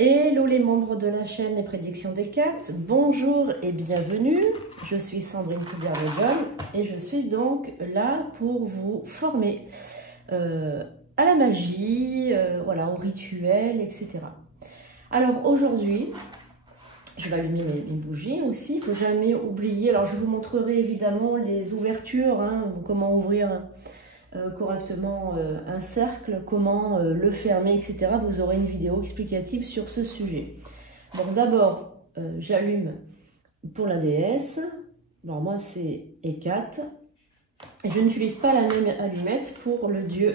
Hello les membres de la chaîne Les Prédictions des Cartes, bonjour et bienvenue. Je suis Sandrine Couder-Legon et je suis donc là pour vous former à la magie, voilà, au rituel, etc. Alors aujourd'hui, je vais allumer mes bougies aussi, il ne faut jamais oublier. Alors je vous montrerai évidemment les ouvertures, hein, comment ouvrir correctement un cercle, comment le fermer, etc. Vous aurez une vidéo explicative sur ce sujet. Donc d'abord, j'allume pour la déesse. Alors moi c'est Hécate. Et je n'utilise pas la même allumette pour le dieu.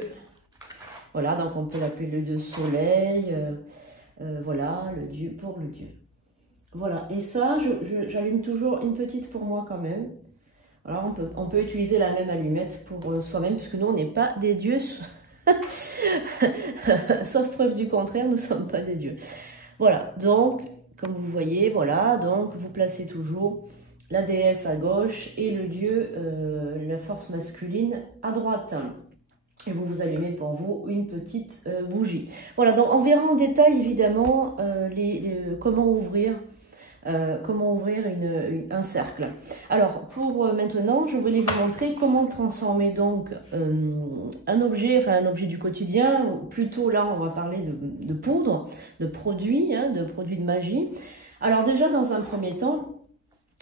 Voilà, donc on peut l'appeler le dieu soleil. Voilà, le dieu pour le dieu. Voilà, et ça, j'allume toujours une petite pour moi quand même. Alors on peut utiliser la même allumette pour soi-même, puisque nous on n'est pas des dieux, sauf preuve du contraire, nous ne sommes pas des dieux. Voilà, donc comme vous voyez, voilà, donc vous placez toujours la déesse à gauche et le dieu, la force masculine à droite. Et vous allumez pour vous une petite bougie. Voilà, donc on verra en détail évidemment comment ouvrir un cercle. Alors pour maintenant, je voulais vous montrer comment transformer donc un objet du quotidien, ou plutôt là on va parler de poudre, de produits, de magie. Alors déjà dans un premier temps,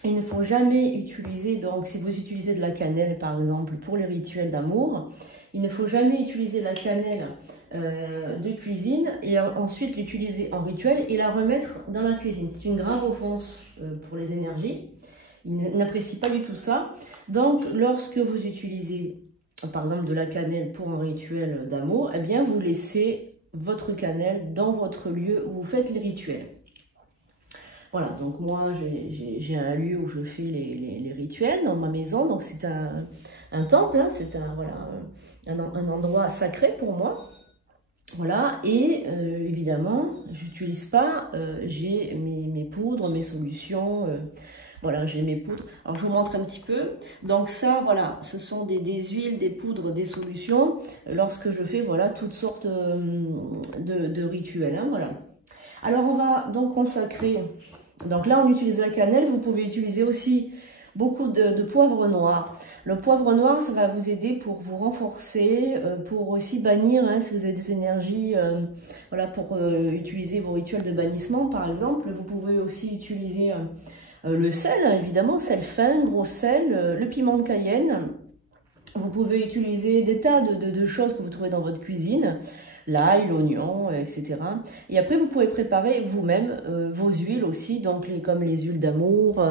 il ne faut jamais utiliser, donc si vous utilisez de la cannelle par exemple pour les rituels d'amour, il ne faut jamais utiliser la cannelle de cuisine et ensuite l'utiliser en rituel et la remettre dans la cuisine. C'est une grave offense pour les énergies. Ils n'apprécient pas du tout ça. Donc lorsque vous utilisez par exemple de la cannelle pour un rituel d'amour, eh bien vous laissez votre cannelle dans votre lieu où vous faites les rituels. Voilà, donc moi j'ai un lieu où je fais les rituels dans ma maison, donc c'est un temple, hein, c'est un endroit sacré pour moi. Voilà, et évidemment, j'utilise pas, j'ai mes poudres, mes solutions, voilà, j'ai mes poudres. Alors je vous montre un petit peu. Donc ça, voilà, ce sont des huiles, des poudres, des solutions, lorsque je fais, voilà, toutes sortes de rituels, hein, voilà. Alors on va donc consacrer, donc là on utilise la cannelle, vous pouvez utiliser aussi beaucoup de poivre noir. Le poivre noir, ça va vous aider pour vous renforcer, pour aussi bannir, hein, si vous avez des énergies, voilà, pour utiliser vos rituels de bannissement par exemple. Vous pouvez aussi utiliser le sel, hein, évidemment, sel fin, gros sel, le piment de Cayenne. Vous pouvez utiliser des tas de choses que vous trouvez dans votre cuisine, l'ail, l'oignon, etc. Et après, vous pouvez préparer vous-même vos huiles aussi, donc comme les huiles d'amour,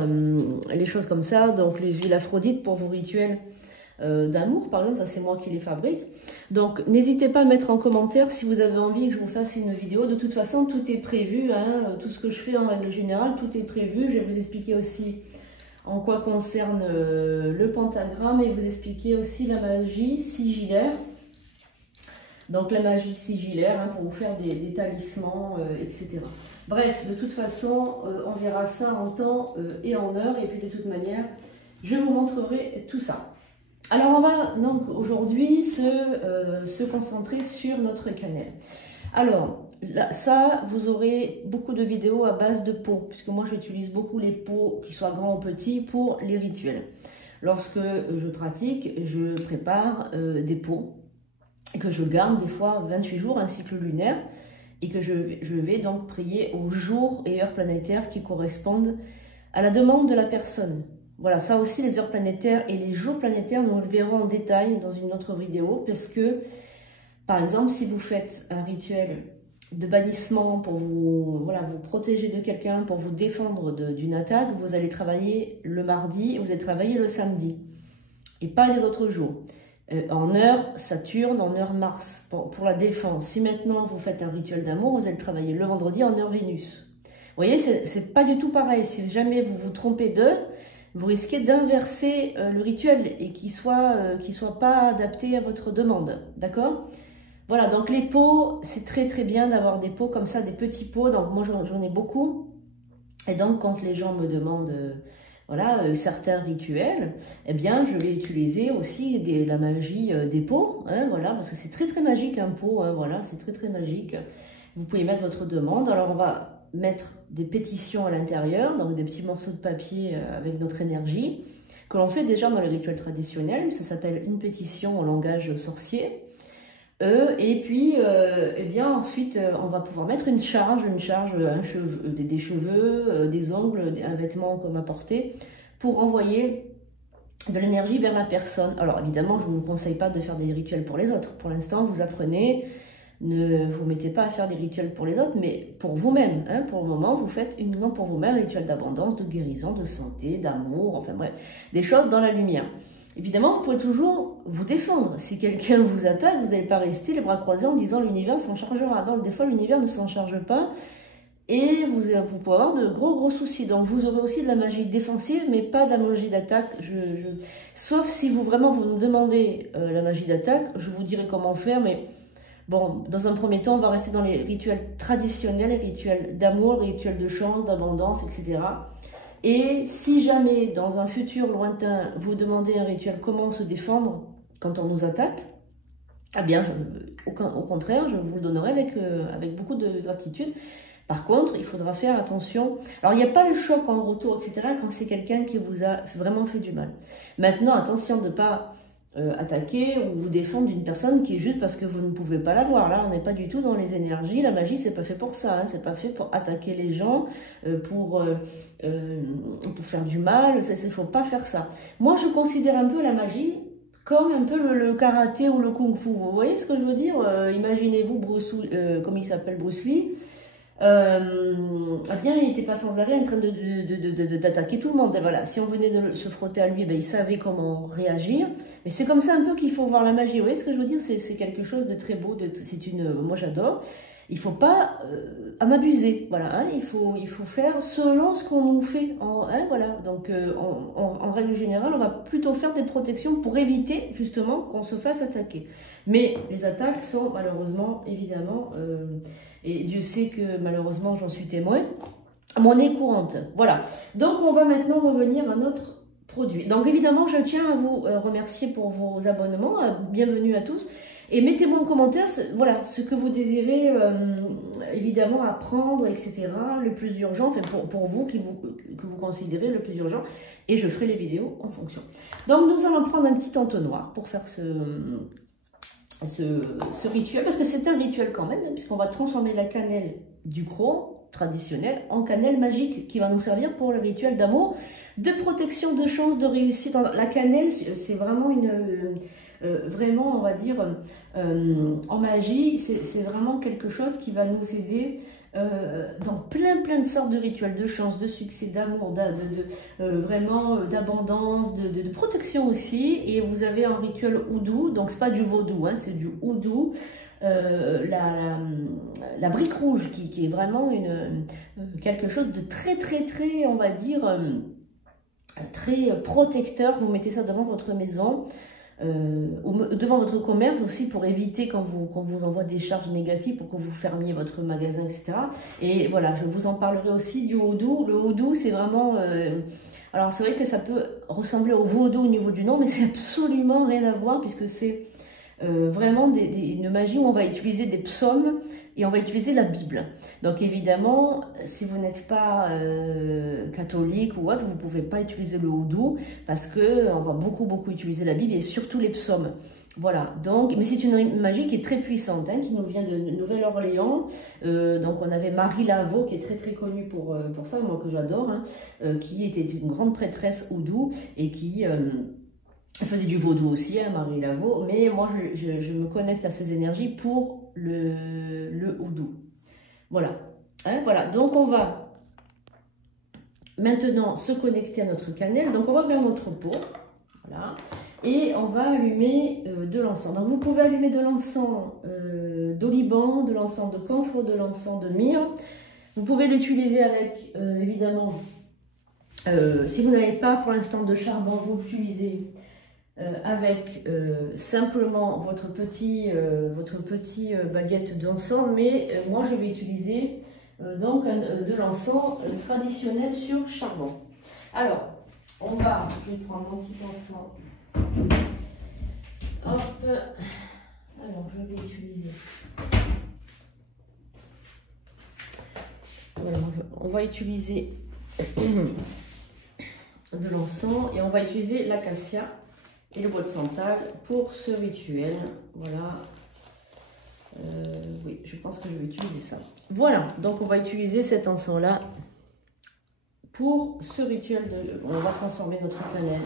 les choses comme ça, donc les huiles Aphrodite pour vos rituels d'amour, par exemple, ça c'est moi qui les fabrique. Donc n'hésitez pas à mettre en commentaire si vous avez envie que je vous fasse une vidéo. De toute façon, tout est prévu, hein, tout ce que je fais en règle générale, tout est prévu. Je vais vous expliquer aussi en quoi concerne le pentagramme et vous expliquer aussi la magie sigillaire. Donc la magie sigillaire, hein, pour vous faire des talismans, etc. Bref, de toute façon, on verra ça en temps et en heure. Et puis de toute manière, je vous montrerai tout ça. Alors on va donc aujourd'hui se concentrer sur notre cannelle. Alors là, ça, vous aurez beaucoup de vidéos à base de pots, puisque moi j'utilise beaucoup les pots, qu'ils soient grands ou petits, pour les rituels. Lorsque je pratique, je prépare des pots que je garde des fois 28 jours, un cycle lunaire, et que je vais donc prier aux jours et heures planétaires qui correspondent à la demande de la personne. Voilà, ça aussi, les heures planétaires et les jours planétaires, nous le verrons en détail dans une autre vidéo, parce que, par exemple, si vous faites un rituel de bannissement pour vous protéger de quelqu'un, pour vous défendre d'une attaque, vous allez travailler le mardi et vous allez travailler le samedi, et pas les autres jours. En heure Saturne, en heure Mars, pour la défense. Si maintenant vous faites un rituel d'amour, vous allez travailler le vendredi en heure Vénus. Vous voyez, c'est pas du tout pareil. Si jamais vous vous trompez d'heure, vous risquez d'inverser le rituel et qu'il soit pas adapté à votre demande. D'accord? Voilà, donc les pots, c'est très très bien d'avoir des pots comme ça, des petits pots. Donc moi j'en ai beaucoup. Et donc quand les gens me demandent voilà, certains rituels, eh bien, je vais utiliser aussi la magie des pots, hein, voilà, parce que c'est très très magique un pot, hein, voilà, c'est très très magique. Vous pouvez mettre votre demande. Alors on va mettre des pétitions à l'intérieur, donc des petits morceaux de papier avec notre énergie, que l'on fait déjà dans les rituels traditionnels. Ça s'appelle une pétition en langage sorcier. Et puis, eh bien, ensuite, on va pouvoir mettre une charge, des cheveux, des ongles, un vêtement qu'on a porté, pour envoyer de l'énergie vers la personne. Alors évidemment, je ne vous conseille pas de faire des rituels pour les autres. Pour l'instant, vous apprenez, ne vous mettez pas à faire des rituels pour les autres, mais pour vous-même. Hein, pour le moment, vous faites uniquement pour vous-même un rituel d'abondance, de guérison, de santé, d'amour, enfin bref, des choses dans la lumière. Évidemment, vous pouvez toujours vous défendre. Si quelqu'un vous attaque, vous n'allez pas rester les bras croisés en disant l'univers s'en chargera. Non, des fois, l'univers ne s'en charge pas. Et vous pouvez avoir de gros soucis. Donc vous aurez aussi de la magie défensive, mais pas de la magie d'attaque. Sauf si vous me demandez la magie d'attaque, je vous dirai comment faire. Mais bon, dans un premier temps, on va rester dans les rituels traditionnels, les rituels d'amour, les rituels de chance, d'abondance, etc. Et si jamais, dans un futur lointain, vous demandez un rituel comment se défendre quand on nous attaque, eh bien, au contraire, je vous le donnerai avec beaucoup de gratitude. Par contre, il faudra faire attention. Alors, il n'y a pas le choc en retour, etc., quand c'est quelqu'un qui vous a vraiment fait du mal. Maintenant, attention de ne pas attaquer ou vous défendre d'une personne qui est juste parce que vous ne pouvez pas la voir. Là, on n'est pas du tout dans les énergies. La magie, c'est pas fait pour ça. Hein. C'est pas fait pour attaquer les gens, pour faire du mal. Il faut pas faire ça. Moi, je considère un peu la magie comme un peu le karaté ou le kung-fu. Vous voyez ce que je veux dire? Imaginez-vous comme il s'appelle, Bruce Lee. Eh bien, il n'était pas sans arrêt en train d'attaquer tout le monde. Et voilà, si on venait de se frotter à lui, ben, il savait comment réagir. Mais c'est comme ça un peu qu'il faut voir la magie. Vous voyez ce que je veux dire? C'est quelque chose de très beau. Moi, j'adore. Il ne faut pas en abuser. Voilà, hein, il faut faire selon ce qu'on nous fait. Voilà. Donc, en règle générale, on va plutôt faire des protections pour éviter justement qu'on se fasse attaquer. Mais les attaques sont malheureusement, évidemment, et Dieu sait que malheureusement j'en suis témoin, monnaie courante. Voilà. Donc on va maintenant revenir à notre produit. Donc évidemment, je tiens à vous remercier pour vos abonnements. Bienvenue à tous. Et mettez-moi en commentaire voilà, ce que vous désirez évidemment apprendre, etc. Le plus urgent, enfin pour vous, que vous considérez le plus urgent. Et je ferai les vidéos en fonction. Donc nous allons prendre un petit entonnoir pour faire ce rituel, parce que c'est un rituel quand même, puisqu'on va transformer la cannelle du chrome traditionnel en cannelle magique qui va nous servir pour le rituel d'amour, de protection, de chance, de réussite. La cannelle, c'est vraiment vraiment, on va dire, en magie, c'est vraiment quelque chose qui va nous aider dans plein de sortes de rituels de chance, de succès, d'amour, vraiment d'abondance, de protection aussi. Et vous avez un rituel oudou, donc c'est pas du vaudou, hein, c'est du oudou. La brique rouge qui est vraiment quelque chose de très, on va dire, très protecteur. Vous mettez ça devant votre maison. Devant votre commerce aussi, pour éviter qu'on vous envoie des charges négatives, pour que vous fermiez votre magasin, etc. Et voilà, je vous en parlerai aussi du houdou. Le houdou, c'est vraiment... alors c'est vrai que ça peut ressembler au vaudou au niveau du nom, mais c'est absolument rien à voir, puisque c'est vraiment une magie où on va utiliser des psaumes et on va utiliser la Bible. Donc évidemment, si vous n'êtes pas catholique ou autre, vous ne pouvez pas utiliser le houdou, parce qu'on va beaucoup utiliser la Bible et surtout les psaumes. Voilà, donc, mais c'est une magie qui est très puissante, hein, qui nous vient de Nouvelle-Orléans. Donc on avait Marie Laveau, qui est très connue pour ça, moi que j'adore, hein, qui était une grande prêtresse houdou et qui... elle faisait du vaudou aussi, hein, Marie Laveau, mais moi je me connecte à ces énergies pour le houdou. Voilà. Hein, voilà. Donc on va maintenant se connecter à notre cannelle. Donc on va vers notre pot. Voilà. Et on va allumer de l'encens. Donc vous pouvez allumer de l'encens d'oliban, de l'encens de camphre, de l'encens de myrrhe. Vous pouvez l'utiliser avec, évidemment, si vous n'avez pas pour l'instant de charbon, vous l'utilisez avec simplement votre petit baguette d'encens, mais moi je vais utiliser donc de l'encens traditionnel sur charbon. Alors, je vais prendre mon petit encens. Hop. Alors, je vais utiliser Voilà, on va utiliser de l'encens et on va utiliser l'acacia et le bois de santal pour ce rituel. Voilà. Oui, je pense que je vais utiliser ça. Voilà, donc on va utiliser cet encens-là pour ce rituel. On va transformer notre cannelle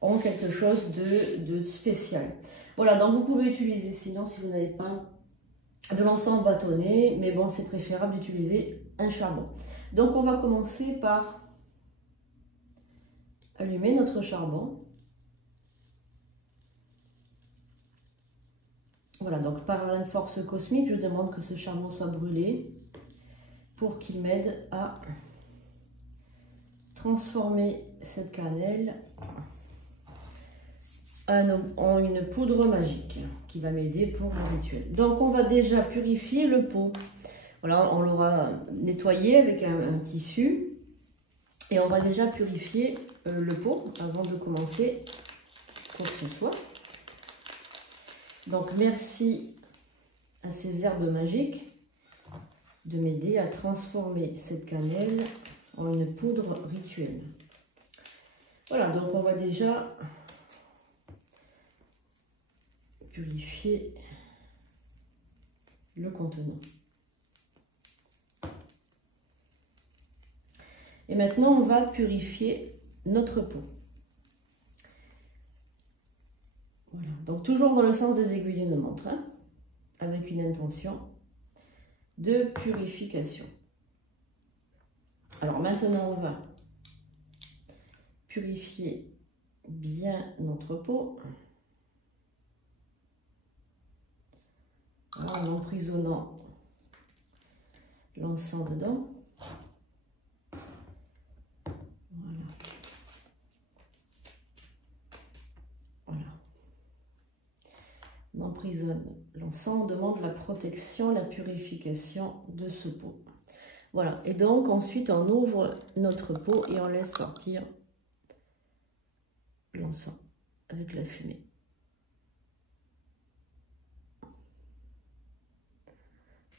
en quelque chose de spécial. Voilà, donc vous pouvez utiliser, sinon si vous n'avez pas de l'encens bâtonné, mais bon, c'est préférable d'utiliser un charbon. Donc on va commencer par allumer notre charbon. Voilà, donc par la force cosmique, je demande que ce charbon soit brûlé pour qu'il m'aide à transformer cette cannelle en une poudre magique qui va m'aider pour le rituel. Donc on va déjà purifier le pot. Voilà, on l'aura nettoyé avec un tissu et on va déjà purifier le pot avant de commencer quoi que ce soit. Donc merci à ces herbes magiques de m'aider à transformer cette cannelle en une poudre rituelle. Voilà, donc on va déjà purifier le contenant. Et maintenant, on va purifier notre pot. Voilà, donc toujours dans le sens des aiguilles d'une montre, hein, avec une intention de purification. Alors maintenant, on va purifier bien notre pot. En emprisonnant l'encens dedans. Voilà. Voilà. On emprisonne l'encens, on demande la protection, la purification de ce pot. Voilà, et donc ensuite on ouvre notre pot et on laisse sortir l'encens avec la fumée.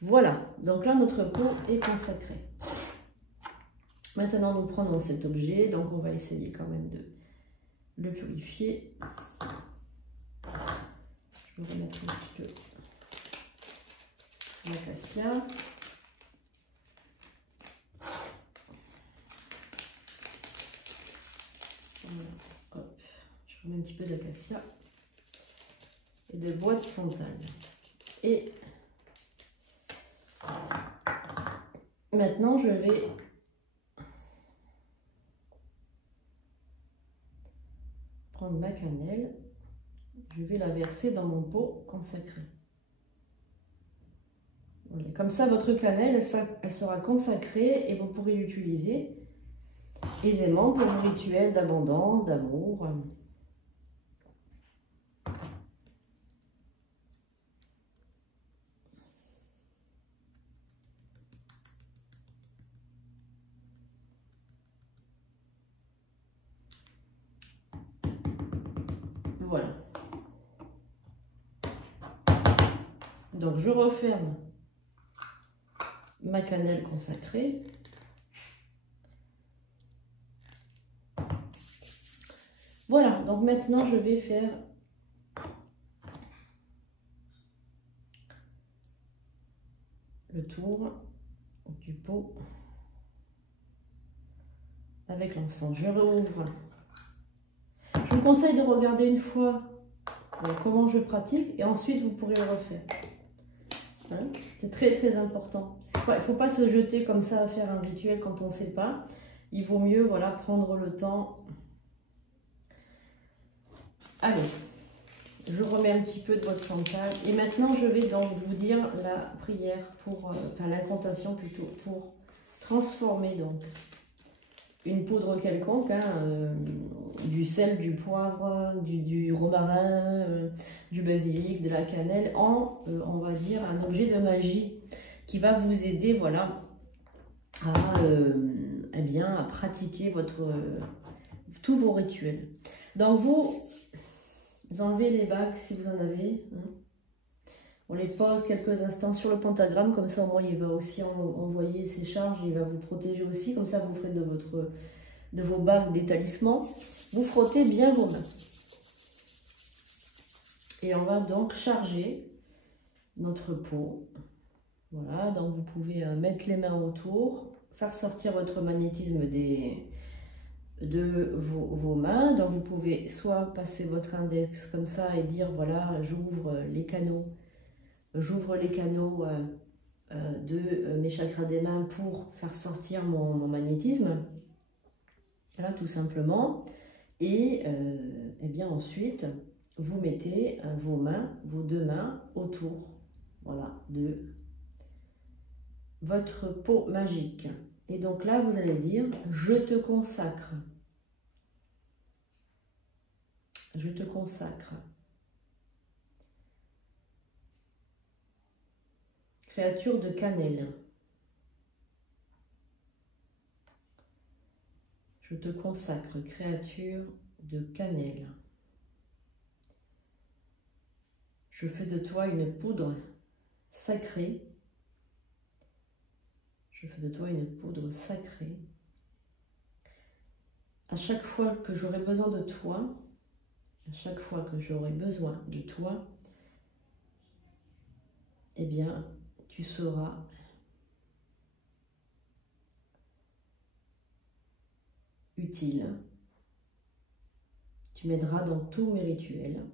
Voilà, donc là notre pot est consacré. Maintenant nous prenons cet objet, donc on va essayer quand même de le purifier. Je vais remettre un petit peu l'acacia. Voilà, hop, je remets un petit peu d'acacia et de bois de santal. Et maintenant, je vais prendre ma cannelle, je vais la verser dans mon pot consacré. Voilà. Comme ça, votre cannelle, elle sera consacrée et vous pourrez l'utiliser aisément pour vos rituels d'abondance, d'amour. Voilà. Donc je referme ma cannelle consacrée. Voilà, donc maintenant je vais faire le tour du pot avec l'encens. Je rouvre. Je vous conseille de regarder une fois comment je pratique et ensuite vous pourrez le refaire. Voilà. C'est très très important. Il ne faut pas se jeter comme ça à faire un rituel quand on ne sait pas. Il vaut mieux voilà, prendre le temps. Allez, je remets un petit peu de bois de santal. Et maintenant, je vais donc vous dire la prière, enfin l'incantation plutôt, pour transformer donc une poudre quelconque, hein, du sel, du poivre, du romarin, du basilic, de la cannelle, en, on va dire, un objet de magie qui va vous aider, voilà, à, eh bien, à pratiquer tous vos rituels. Donc vous enlevez les bacs si vous en avez, hein. On les pose quelques instants sur le pentagramme, comme ça au moins il va aussi envoyer ses charges, il va vous protéger aussi, comme ça vous ferez de vos bagues des talismans. Vous frottez bien vos mains. Et on va donc charger notre pot. Voilà, donc vous pouvez mettre les mains autour, faire sortir votre magnétisme de vos mains. Donc vous pouvez soit passer votre index comme ça et dire voilà, j'ouvre les canaux de mes chakras des mains pour faire sortir mon magnétisme. Voilà, tout simplement. Et bien ensuite, vous mettez vos deux mains autour, voilà, de votre pot magique. Et donc là, vous allez dire, je te consacre. Je te consacre. Créature de cannelle. Je te consacre, créature de cannelle. Je fais de toi une poudre sacrée. Je fais de toi une poudre sacrée. À chaque fois que j'aurai besoin de toi, à chaque fois que j'aurai besoin de toi, eh bien, tu seras utile. Tu m'aideras dans tous mes rituels.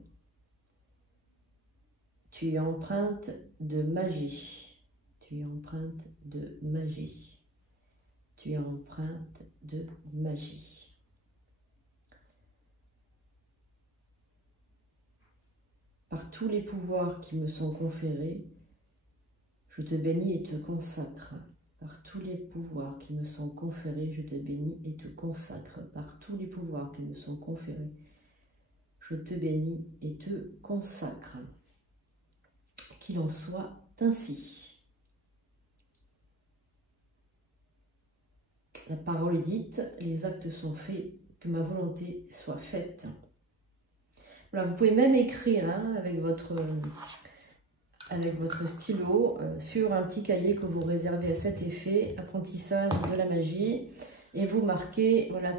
Tu es empreinte de magie. Tu es empreinte de magie. Tu es empreinte de magie. Par tous les pouvoirs qui me sont conférés, je te bénis et te consacre. Par tous les pouvoirs qui me sont conférés, je te bénis et te consacre. Par tous les pouvoirs qui me sont conférés, je te bénis et te consacre. Qu'il en soit ainsi. La parole est dite, les actes sont faits, que ma volonté soit faite. Voilà, vous pouvez même écrire avec votre stylo sur un petit cahier que vous réservez à cet effet, apprentissage de la magie, et vous marquez, voilà,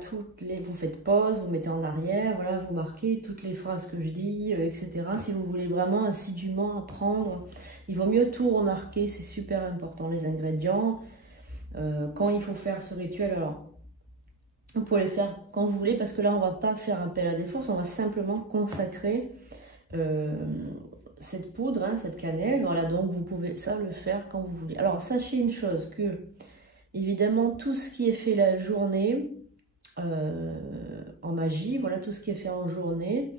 vous faites pause, vous mettez en arrière, voilà, vous marquez toutes les phrases que je dis, etc. Si vous voulez vraiment assidûment apprendre, il vaut mieux tout remarquer, c'est super important, les ingrédients, quand il faut faire ce rituel, alors vous pouvez le faire quand vous voulez, parce que là on va pas faire appel à des forces, on va simplement consacrer cette poudre, cette cannelle, voilà, donc vous pouvez ça le faire quand vous voulez. Alors sachez une chose, que évidemment tout ce qui est fait la journée en magie, voilà, tout ce qui est fait en journée,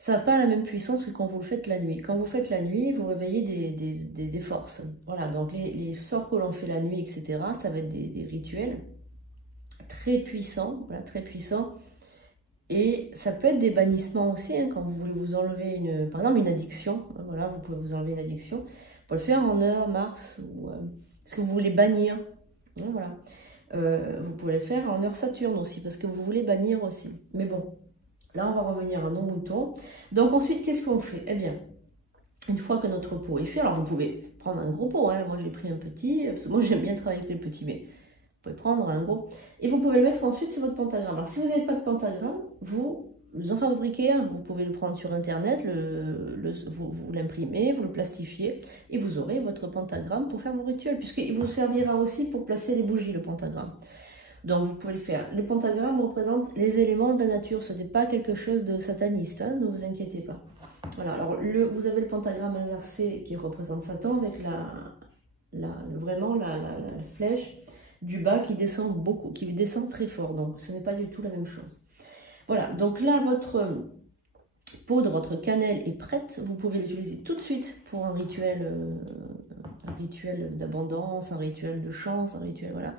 ça n'a pas la même puissance que quand vous le faites la nuit. Quand vous faites la nuit, vous réveillez des forces. Voilà, donc les sorts que l'on fait la nuit, etc., ça va être des rituels très puissants, voilà, très puissants. Et ça peut être des bannissements aussi, quand vous voulez vous enlever, par exemple, une addiction. Voilà, vous pouvez vous enlever une addiction. Vous pouvez le faire en heure Mars, ou est-ce que vous voulez bannir, voilà. Vous pouvez le faire en heure Saturne aussi, parce que vous voulez bannir aussi. Mais bon, là, on va revenir à nos moutons. Donc ensuite, qu'est-ce qu'on fait? Eh bien, une fois que notre pot est fait, alors vous pouvez prendre un gros pot. Moi, j'ai pris un petit, parce que moi, j'aime bien travailler avec les petits, mais vous pouvez prendre un gros. Et vous pouvez le mettre ensuite sur votre pentagramme. Alors, si vous n'avez pas de pentagramme, vous en fabriquez un. Vous pouvez le prendre sur Internet, vous l'imprimez, vous le plastifiez, et vous aurez votre pentagramme pour faire vos rituels, puisqu'il vous servira aussi pour placer les bougies, le pentagramme. Donc, vous pouvez le faire. Le pentagramme représente les éléments de la nature. Ce n'est pas quelque chose de sataniste, ne vous inquiétez pas. Voilà, alors vous avez le pentagramme inversé qui représente Satan avec vraiment la flèche du bas qui descend beaucoup, qui descend très fort. Donc, ce n'est pas du tout la même chose. Voilà, donc là, votre poudre, votre cannelle est prête. Vous pouvez l'utiliser tout de suite pour un rituel d'abondance, un rituel de chance, un rituel, voilà.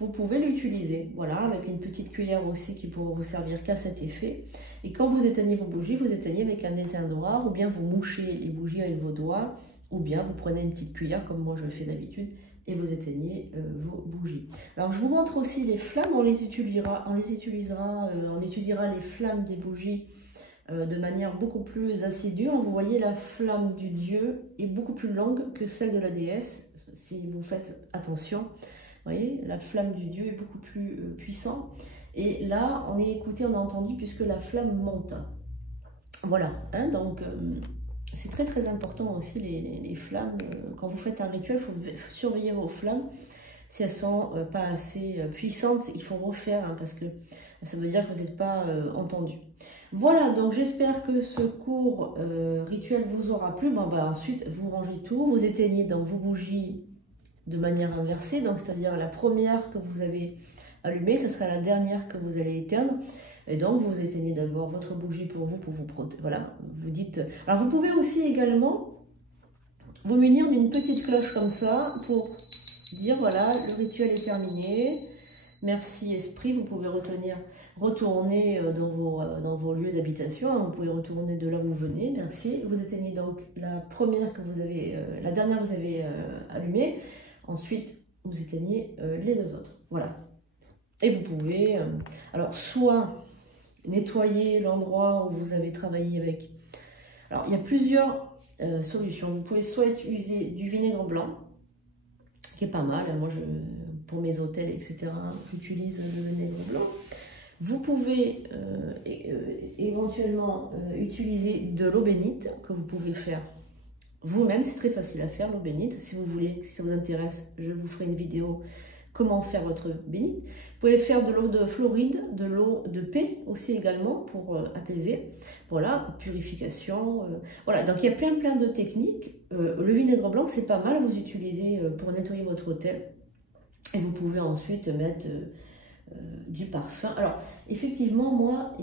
Vous pouvez l'utiliser, voilà, avec une petite cuillère aussi qui pourra vous servir qu'à cet effet. Et quand vous éteignez vos bougies, vous éteignez avec un éteindroir, ou bien vous mouchez les bougies avec vos doigts, ou bien vous prenez une petite cuillère, comme moi je le fais d'habitude, et vous éteignez vos bougies. Alors je vous montre aussi les flammes, on étudiera les flammes des bougies de manière beaucoup plus assidue. Vous voyez, la flamme du dieu est beaucoup plus longue que celle de la déesse, si vous faites attention. Vous voyez, la flamme du dieu est beaucoup plus puissante. Et là, on est écouté, on a entendu, puisque la flamme monte. Voilà, hein, donc c'est très très important aussi les flammes. Quand vous faites un rituel, il faut surveiller vos flammes. Si elles ne sont pas assez puissantes, il faut refaire, hein, parce que ça veut dire que vous n'êtes pas entendu. Voilà, donc j'espère que ce court rituel vous aura plu. Bon, bah, ensuite, vous rangez tout, vous éteignez donc vos bougies de manière inversée, donc c'est-à-dire la première que vous avez allumée, ce sera la dernière que vous allez éteindre. Et donc, vous éteignez d'abord votre bougie pour vous protéger. Voilà, vous dites... Alors, vous pouvez aussi également vous munir d'une petite cloche comme ça pour dire, voilà, le rituel est terminé. Merci esprit, vous pouvez retourner dans vos lieux d'habitation. Vous pouvez retourner de là où vous venez. Merci. Vous éteignez donc la première que vous avez, la dernière que vous avez allumée. Ensuite, vous éteignez les deux autres. Voilà. Et vous pouvez, alors, soit nettoyer l'endroit où vous avez travaillé avec. Alors, il y a plusieurs solutions. Vous pouvez soit utiliser du vinaigre blanc, qui est pas mal. Moi, pour mes hôtels, etc., j'utilise le vinaigre blanc. Vous pouvez éventuellement utiliser de l'eau bénite, que vous pouvez faire vous-même. C'est très facile à faire, l'eau bénite. Si vous voulez, si ça vous intéresse, je vous ferai une vidéo comment faire votre bénite. Vous pouvez faire de l'eau de Floride, de l'eau de paix aussi également pour apaiser. Voilà, purification. Voilà, donc il y a plein de techniques. Le vinaigre blanc, c'est pas mal, vous utilisez pour nettoyer votre hôtel. Et vous pouvez ensuite mettre du parfum. Alors, effectivement, moi,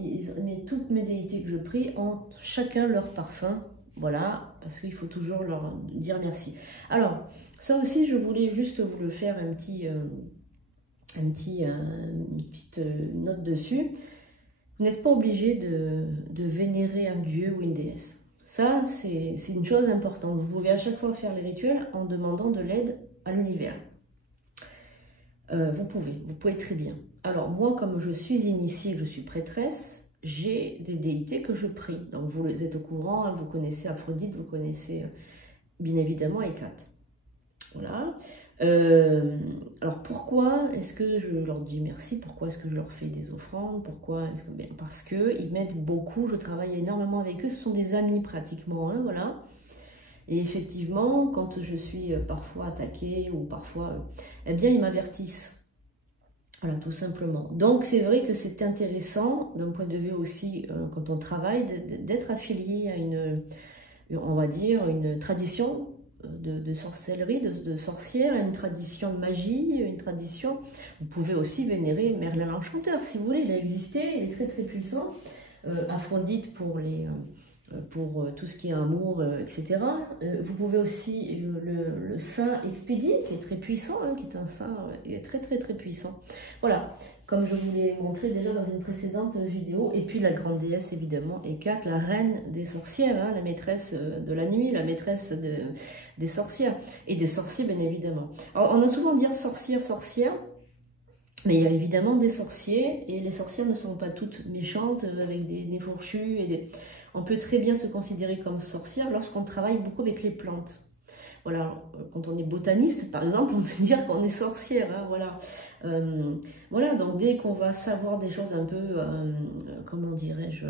toutes mes déités que je prie ont chacun leur parfum. Note parce qu'il faut toujours leur dire merci. Alors, ça aussi, je voulais juste vous le faire une petite note dessus. Vous n'êtes pas obligé de vénérer un dieu ou une déesse. Ça, c'est une chose importante. Vous pouvez à chaque fois faire les rituels en demandant de l'aide à l'univers. Vous pouvez très bien. Alors, moi, comme je suis initiée, je suis prêtresse, j'ai des déités que je prie. Donc, vous êtes au courant, hein, vous connaissez Aphrodite, vous connaissez bien évidemment Hécate. Voilà. Alors, pourquoi est-ce que je leur dis merci? Pourquoi est-ce que je leur fais des offrandes? Pourquoi est-ce que... Parce qu'ils m'aident beaucoup, je travaille énormément avec eux. Ce sont des amis pratiquement, hein, voilà. Et effectivement, quand je suis parfois attaquée ou parfois... eh bien, ils m'avertissent. Voilà, tout simplement. Donc, c'est vrai que c'est intéressant, d'un point de vue aussi, quand on travaille, d'être affilié à on va dire, une tradition de sorcellerie, de sorcière, une tradition de magie, une tradition... Vous pouvez aussi vénérer Merlin l'Enchanteur, si vous voulez, il a existé, il est très très puissant. Aphrodite pour tout ce qui est amour, etc. Vous pouvez aussi le saint Expédie, qui est très puissant, hein, qui est un saint très très très puissant. Voilà, comme je vous l'ai montré déjà dans une précédente vidéo. Et puis la grande déesse, évidemment, Hécate, la reine des sorcières, hein, la maîtresse de la nuit, la maîtresse des sorcières. Et des sorciers, bien évidemment. Alors, on a souvent dit sorcière, sorcière. Mais il y a évidemment des sorciers, et les sorcières ne sont pas toutes méchantes, avec des nez fourchus et des... On peut très bien se considérer comme sorcière lorsqu'on travaille beaucoup avec les plantes. Voilà, quand on est botaniste, par exemple, on peut dire qu'on est sorcière. Hein, voilà. Voilà, donc dès qu'on va savoir des choses un peu, comment dirais-je,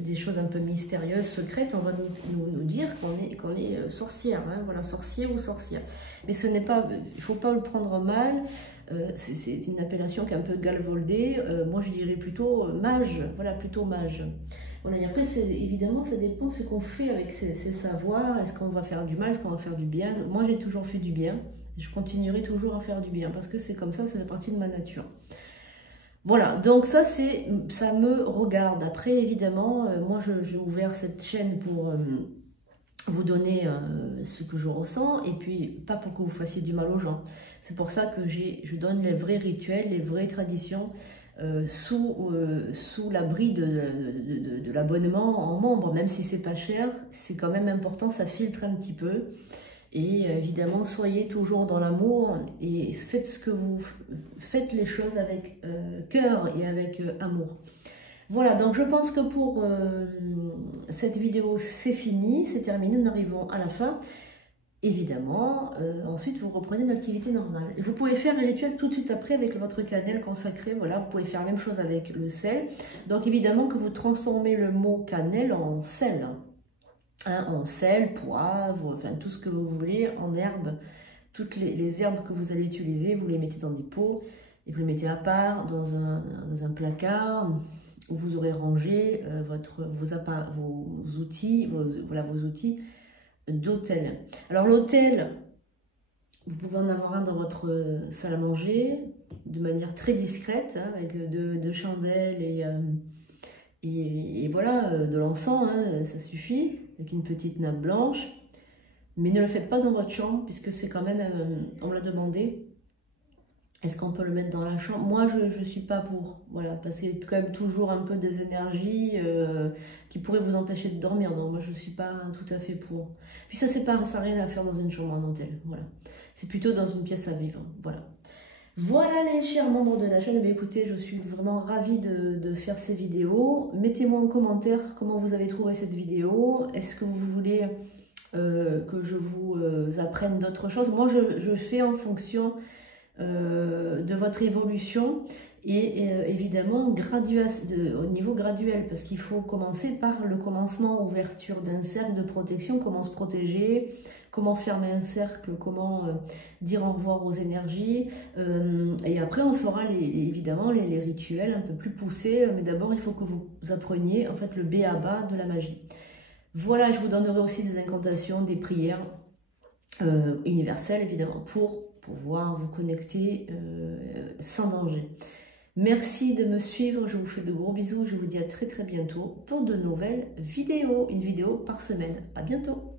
des choses un peu mystérieuses, secrètes, on va nous dire qu'on est sorcière. Hein, voilà, sorcier ou sorcière. Mais ce n'est pas, il ne faut pas le prendre mal. C'est une appellation qui est un peu galvaudée. Moi, je dirais plutôt mage. Voilà, plutôt mage. Voilà, et après, évidemment, ça dépend de ce qu'on fait avec ces savoirs. Est-ce qu'on va faire du mal, est-ce qu'on va faire du bien? Moi, j'ai toujours fait du bien. Je continuerai toujours à faire du bien parce que c'est comme ça, c'est la partie de ma nature. Voilà, donc ça me regarde. Après, évidemment, moi, j'ai ouvert cette chaîne pour vous donner ce que je ressens et puis pas pour que vous fassiez du mal aux gens. C'est pour ça que je donne les vrais rituels, les vraies traditions sous l'abri de l'abonnement en membre, même si c'est pas cher, c'est quand même important, ça filtre un petit peu. Et évidemment, soyez toujours dans l'amour et faites les choses avec cœur et avec amour. Voilà, donc je pense que pour cette vidéo, c'est fini, c'est terminé, nous arrivons à la fin. Évidemment, ensuite vous reprenez une activité normale. Et vous pouvez faire un rituel tout de suite après avec votre cannelle consacrée. Voilà, vous pouvez faire la même chose avec le sel. Donc évidemment que vous transformez le mot cannelle en sel. Hein, en sel, poivre, enfin tout ce que vous voulez, en herbes. Toutes les herbes que vous allez utiliser, vous les mettez dans des pots et vous les mettez à part dans un placard où vous aurez rangé vos outils, vos outils d'hôtel. Alors l'hôtel, vous pouvez en avoir un dans votre salle à manger de manière très discrète, hein, avec deux chandelles et voilà, de l'encens, hein, ça suffit, avec une petite nappe blanche. Mais ne le faites pas dans votre chambre, puisque c'est quand même, on me l'a demandé, est-ce qu'on peut le mettre dans la chambre? Moi, je ne suis pas pour, voilà, parce qu'il y a quand même toujours un peu des énergies qui pourraient vous empêcher de dormir, donc moi je ne suis pas tout à fait pour. Puis ça n'a rien à faire dans une chambre en hôtel, voilà. C'est plutôt dans une pièce à vivre, voilà. Voilà les chers membres de la chaîne, mais écoutez, je suis vraiment ravie de faire ces vidéos. Mettez-moi en commentaire comment vous avez trouvé cette vidéo, est-ce que vous voulez que je vous apprenne d'autres choses? Moi, je fais en fonction de votre évolution et évidemment au niveau graduel, parce qu'il faut commencer par le commencement, ouverture d'un cercle de protection, comment se protéger, comment fermer un cercle, comment dire au revoir aux énergies, et après on fera évidemment les rituels un peu plus poussés, mais d'abord il faut que vous appreniez en fait le b.a.-ba de la magie. Voilà, je vous donnerai aussi des incantations, des prières universelles évidemment pour pouvoir vous connecter sans danger. Merci de me suivre, je vous fais de gros bisous, je vous dis à très bientôt pour de nouvelles vidéos, une vidéo par semaine. À bientôt.